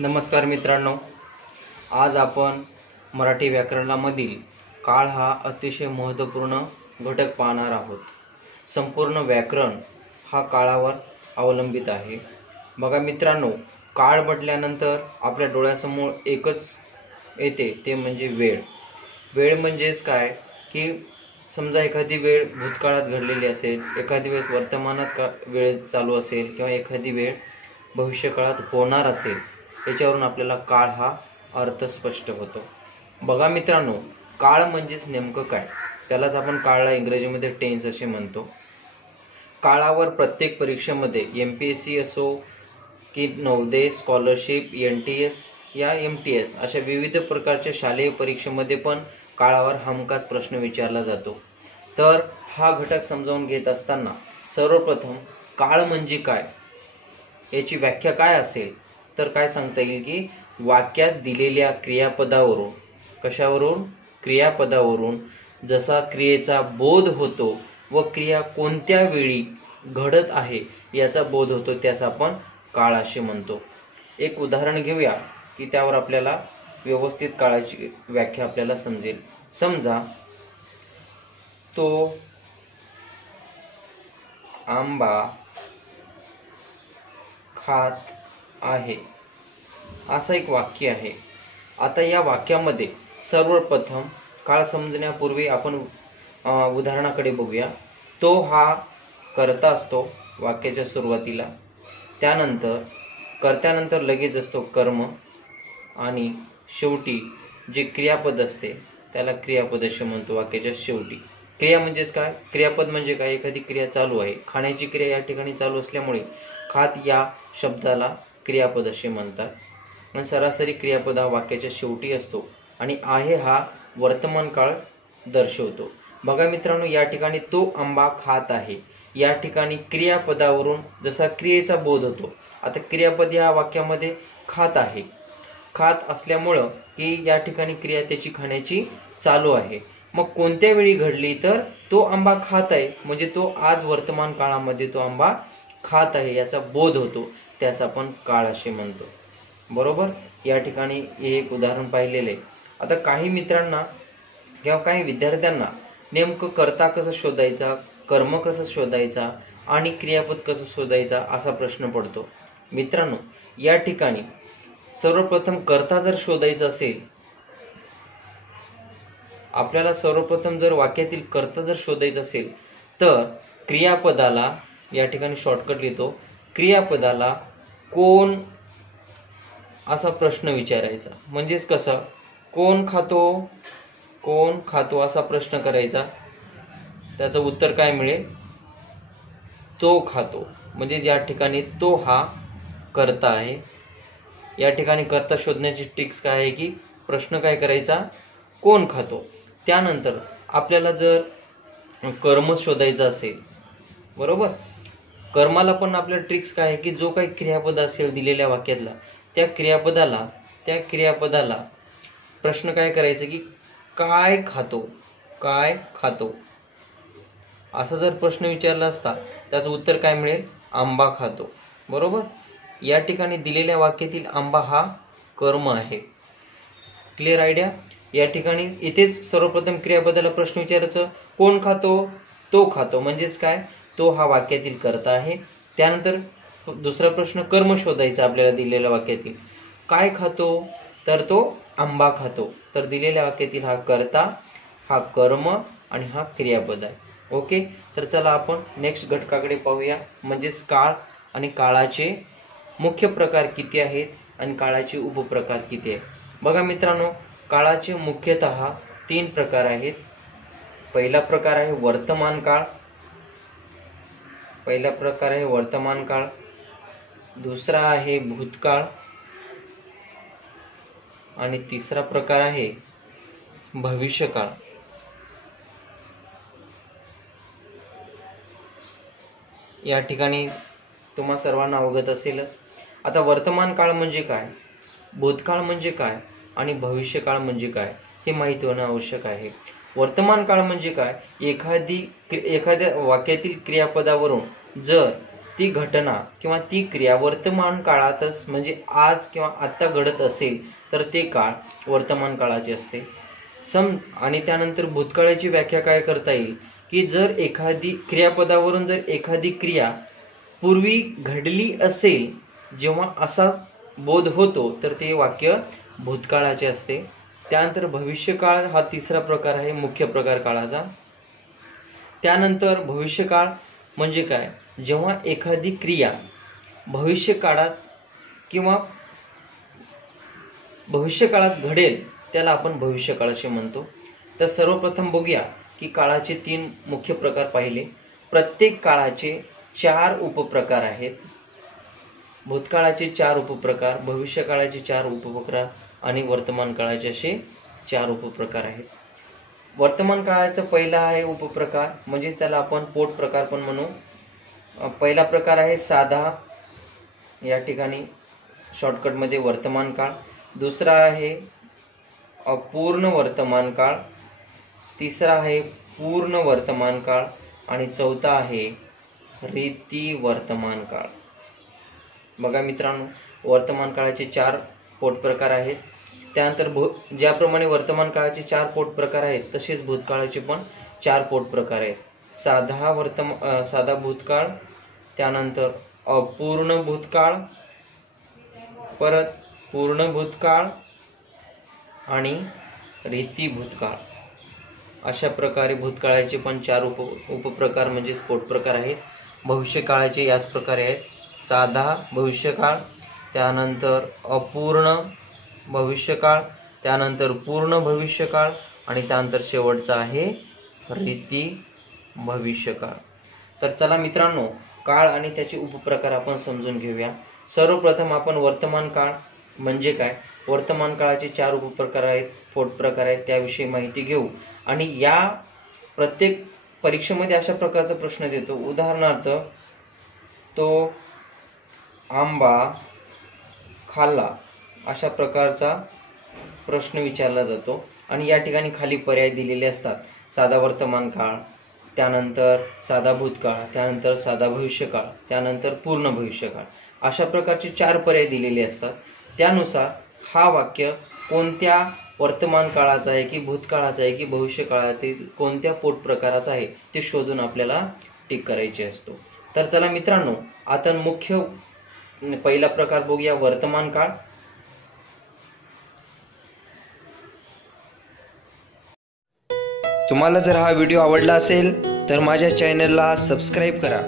नमस्कार मित्रांनो, आज आपण मराठी व्याकरणामधील काळ हा अतिशय महत्त्वपूर्ण घटक पाहणार आहोत। संपूर्ण व्याकरण हा काळावर अवलंबित आहे। बघा मित्रांनो, काळ म्हटल्यानंतर आपल्या डोळ्यासमोर एकच येते, ते म्हणजे वेळ। वेळ म्हणजेच काय की समजा एखादी वेळ भूतकाळात घडलेली असेल, एखादी वेळेस वर्तमानात वेळ चालू असेल किंवा एखादी वेळ भविष्यकाळात होणार असेल, याच्यावरून आपल्याला काळ हा अर्थ स्पष्ट होतो। बघा मित्रांनो, काळ म्हणजेच नेमकं काय, त्यालाच आपण काळला इंग्रजीमध्ये टेन्स असे म्हणतो। काळावर प्रत्येक परीक्षेमध्ये MPSC असो की नवोदय, स्कॉलरशिप, NTS या MTS अशा विविध प्रकारच्या शालेय परीक्षेमध्ये पण काळावर हमखास प्रश्न विचारला जातो। तर हा घटक समजावून घेत असताना सर्वप्रथम काळ म्हणजे काय याची व्याख्या काय असेल, तर काय सांगता येईल की वाक्यात दिलेल्या क्रियापदावरून, कशावरून, क्रियापदावरून जसा क्रियेचा बोध होतो व क्रिया कोणत्या वेळी घडत आहे याचा बोध होतो, त्यास आपण काळ असे म्हणतो। एक उदाहरण घेऊया की त्यावर आपल्याला व्यवस्थित काळाची व्याख्या आपल्याला समजेल। समजा तो आंबा खात आहे, असं एक वाक्य आहे। आता या वाक्यामध्ये सर्वप्रथम काळ समजण्यापूर्वी आपण उदाहरणाकडे बघूया। तो हा कर्ता असतो वाक्याच्या सुरुवातीला, त्यानंतर कर्त्यानंतर लगेच असतो कर्म, आणि शेवटी जे क्रियापद असते त्याला क्रियापद असे म्हणतो वाक्याच्या शेवटी। क्रिया म्हणजेच काय, क्रियापद म्हणजे काय, एखादी क्रिया चालू आहे, खाण्याची क्रिया या ठिकाणी चालू असल्यामुळे खात या शब्दाला क्रियापद असे म्हणतात। आणि सरासरी क्रियापद हा वाक्याच्या शेवटी असतो आणि आहे हा वर्तमान काळ दर्शवतो। बघा मित्रांनो, या ठिकाणी तो आंबा खात आहे, या ठिकाणी क्रियापदावरून जसा क्रियेचा बोध होतो। आता क्रियापद या वाक्यामध्ये खात आहे, खात असल्यामुळं की या ठिकाणी क्रिया त्याची खाण्याची चालू आहे। मग कोणत्या वेळी घडली, तर तो आंबा खात आहे म्हणजे तो आज वर्तमान काळामध्ये तो आंबा खात आहे याचा बोध होतो, त्यास आपण काळ असे म्हणतो। बरोबर, या ठिकाणी हे एक उदाहरण पाहिलेले। आता काही मित्रांना किंवा काही विद्यार्थ्यांना नेमकं कर्ता कसं शोधायचा, कर्म कसं शोधायचा आणि क्रियापद कसं शोधायचा असा प्रश्न पडतो। मित्रांनो, या ठिकाणी सर्वप्रथम कर्ता जर शोधायचा असेल, आपल्याला सर्वप्रथम जर वाक्यातील कर्ता जर शोधायचा असेल, तर क्रियापदाला या ठिकाणी शॉर्टकट लिहितो, क्रियापदाला कोण असा प्रश्न विचारायचा। म्हणजेच कसं, कोण खातो, कोण खातो असा प्रश्न करायचा, त्याचं उत्तर काय मिळेल, तो खातो। म्हणजे या ठिकाणी तो हा कर्ता आहे। या ठिकाणी कर्ता शोधण्याची ट्रिक्स काय आहे की प्रश्न काय करायचा, कोण खातो। त्यानंतर आपल्याला जर कर्म शोधायचं असेल, बरोबर, कर्माला पण आपल्या ट्रिक्स काय आहे की जो काही क्रियापद असेल दिलेल्या वाक्यातला, त्या क्रियापदाला प्रश्न काय करायचं की काय खातो, काय खातो असा जर प्रश्न विचारला असता, त्याचं उत्तर काय मिळेल, आंबा खातो। बरोबर, या ठिकाणी दिलेल्या वाक्यातील आंबा हा कर्म आहे। Clear idea. या ठिकाणी इथेच सर्वप्रथम क्रियापदाला प्रश्न विचारायचं, कोण खातो, तो खातो, म्हणजेच काय, तो हा वाक्यातील कर्ता आहे। त्यानंतर दुसरा प्रश्न कर्म शोधायचा आपल्याला दिलेल्या वाक्यातील, काय खातो, तर तो आंबा खातो। तर दिलेल्या वाक्यातील हा कर्ता, हा कर्म आणि हा क्रियापद आहे। ओके, तर चला आपण नेक्स्ट घटकाकडे पाहूया, म्हणजेच काळ आणि काळाचे मुख्य प्रकार किती आहेत आणि काळाचे उपप्रकार किती आहेत। बघा मित्रांनो, काळाचे मुख्यतः 3 प्रकार आहेत। पहिला प्रकार आहे वर्तमान काळ, दुसरा आहे भूतकाळ आणि तिसरा प्रकार आहे भविष्यकाळ। या ठिकाणी तुम्हा सर्वांना अवगत असेलच। आता वर्तमान काळ म्हणजे काय, भूतकाळ म्हणजे काय आणि भविष्यकाळ म्हणजे काय हे माहिती होणं आवश्यक आहे। वर्तमान काळ म्हणजे काय, एखाद्या वाक्यातील क्रियापदावरून जर ती घटना किंवा ती क्रिया वर्तमान काळातच म्हणजे आज किंवा आत्ता घडत असेल तर ते काळ वर्तमान काळाचे असते. आणि त्यानंतर भूतकाळाची व्याख्या काय करता येईल की जर एखादी क्रियापदावरून जर एखादी क्रिया पूर्वी घडली असेल जेव्हा असा बोध होतो तर ते वाक्य भूतकाळाचे असते. त्यानंतर भविष्यकाळ हा तिसरा प्रकार आहे मुख्य प्रकार काळाचा. त्यानंतर भविष्यकाळ म्हणजे काय, जेव्हा एखादी क्रिया भविष्यकाळात किंवा भविष्यकाळात घडेल त्याला आपण भविष्यकाळ असे म्हणतो. तर सर्वप्रथम बघूया की काळाचे 3 मुख्य प्रकार पाहिले. प्रत्येक काळाचे 4 उपप्रकार आहेत. भूतकाळाचे 4 उपप्रकार, भविष्यकाळाचे 4 उपप्रकार आणि वर्तमान काळाचे असे 4 उपप्रकार आहेत. वर्तमान काळाचा पहिला आहे उपप्रकार म्हणजे त्याला आपण पोट प्रकार पण म्हणू. पहिला प्रकार आहे साधा, या ठिकाणी शॉर्टकटमध्ये वर्तमान काळ. दुसरा आहे अपूर्ण वर्तमान काळ. तिसरा आहे पूर्ण वर्तमान काळ आणि चौथा आहे रीती वर्तमान काळ. बघा मित्रांनो, वर्तमान काळाचे 4 पोट प्रकार आहेत. त्यानंतर ज्याप्रमाणे वर्तमान काळाचे 4 पोट प्रकार आहेत तसेच भूतकाळाचे पण 4 पोट प्रकार आहेत. साधा भूतकाळ, त्यानंतर अपूर्ण भूतकाळ, परत पूर्ण भूतकाळ आणि रीती भूतकाळ. अशा प्रकारे भूतकाळाचे पण 4 उपप्रकार म्हणजे पोट प्रकार आहेत. भविष्यकाळाचे याच प्रकारे आहेत. साधा भविष्यकाळ, त्यानंतर अपूर्ण भविष्यकाळ, त्यानंतर पूर्ण भविष्यकाळ आणि त्यानंतर शेवटचा आहे रीती भविष्यकाळ. तर चला मित्रांनो, काळ आणि त्याचे उपप्रकार आपण समजून घेऊया. सर्वप्रथम आपण वर्तमान काळ म्हणजे काय, वर्तमान काळाचे 4 उपप्रकार आहेत, पोट प्रकार आहेत, त्याविषयी माहिती घेऊ. आणि या प्रत्येक परीक्षेमध्ये अशा प्रकारचा प्रश्न देतो. उदाहरणार्थ, तो आंबा खाल्ला अशा प्रकारचा प्रश्न विचारला जातो. आणि या ठिकाणी खाली पर्याय दिलेले असतात. साधा वर्तमान काळ, त्यानंतर साधा भूतकाळ, त्यानंतर साधा भविष्यकाळ, त्यानंतर पूर्ण भविष्यकाळ. अशा प्रकारचे 4 पर्याय दिलेले असतात. त्यानुसार हा वाक्य कोणत्या वर्तमान काळाचा आहे की भूतकाळाचा आहे की भविष्यकाळातील कोणत्या पोट प्रकाराचा आहे ते शोधून आपल्याला टिक करायचे असतो. तर चला मित्रांनो, आता मुख्य पहिला प्रकार बघूया, वर्तमान काळ. तुम्हाला जर हा व्हिडिओ आवडला असेल तर माझ्या चॅनलला सबस्क्राईब करा.